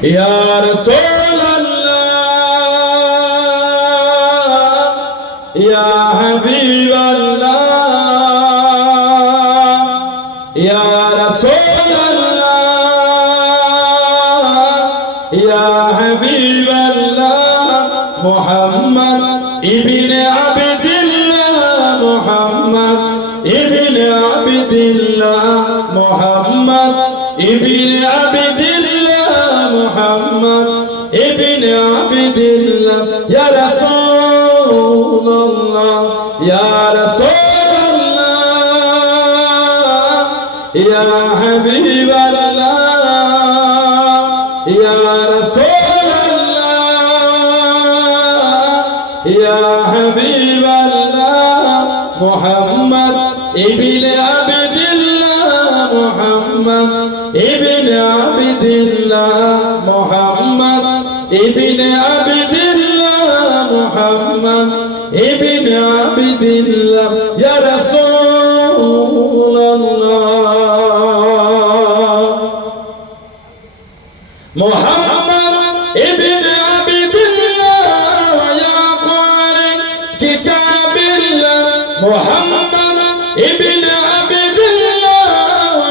ইয়া রাসূলুল্লাহ ইয়া হাবিবাল্লাহ ইয়া রাসূলুল্লাহ ইয়া হাবিবাল্লাহ মুহাম্মদ ইবনে আবদুল্লাহ মুহাম্মদ ইবনে আবদুল্লাহ মুহাম্মদ ইবনে আবদুল্লাহ মুহাম্মদ ইবনে আবদুল্লাহ ইয়া রাসূলুল্লাহ ইয়া রাসূলুল্লাহ ইয়া হাবিবাল্লাহ ইয়া রাসূলুল্লাহ ইয়া হাবিবাল্লাহ মুহাম্মদ ইবনে আবদুল্লাহ মুহাম্মদ ইবনে আবদুল্লাহ মুহাম্মদ ইবনে আবদুল্লাহ মুহাম্মদ ইবনে আবদুল্লাহ ইয়া রাসূলুল্লাহ মুহাম্মদ ইবনে আবদুল্লাহ ইয়া কারি কিতাবিল্লাহ মুহাম্মদ ইবনে আবদুল্লাহ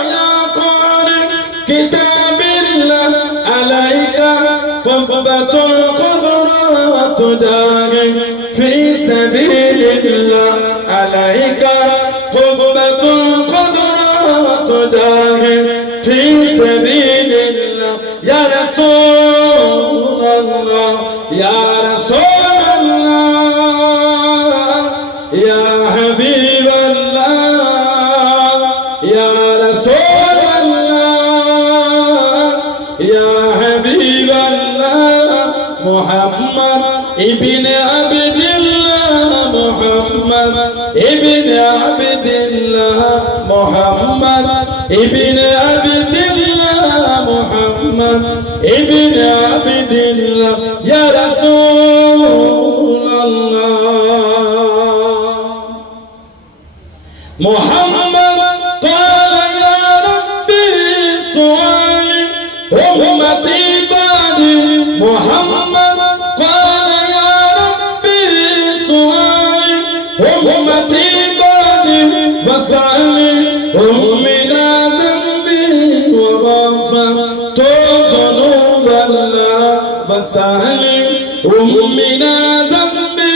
ইয়া কারি কিতাবিল্লাহ আলাইকা কুব্বাতুল কুবরা তুজারি ফি সাবিলিল্লাহ আলাইকা কুব্বাতুল কুবরা তুজারি ফি সাবিলিল্লাহ ইয়া রাসূলুল্লাহ ইয়া রাসূলুল্লাহ ইয়া হাবিবাল্লাহ ইয়া রাসূলুল্লাহ ইয়া হাবিবাল্লাহ মুহাম্মদ ইবনে আবদুল্লাহ মুহাম্মদ ইবনে আবদুল্লাহ মুহাম্মদ ইবনে আবদুল্লাহ মুহাম্মদ ইবনে আবদুল্লাহ ইয়া রাসূলুল্লাহ মুহাম্মদ ক্বালা ইয়া রাব্বি সুআলি উম্মতি বাদি মুহাম্মদ ক্বালা ইয়া রাব্বি সুআলি উম্মতি বাদি ওয়াসালি উম্মিনা যামবি ওয়া গফরতু যুনুবাল্লাহ ওয়াসালি উম্মিনা যামবি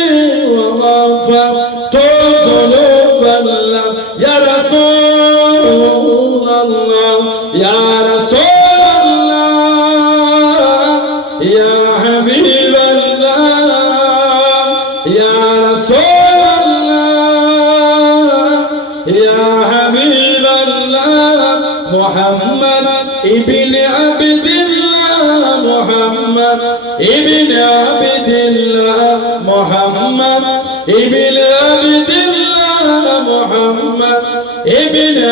ওয়া গফরতু যুনুবাল্লাহ ইয়া রাসূলুল্লাহ ইয়া রাসূলুল্লাহ ইয়া হাবিবাল্লাহ ইয়া রাসূলুল্লাহ ইয়া হাবিবাল্লাহ মুহাম্মদ ইবনে আবদুল্লাহ মুহাম্মদ ইবনে আবদুল্লাহ মুহাম্মদ ইবনে আবদুল্লাহ মুহাম্মদ ইবনে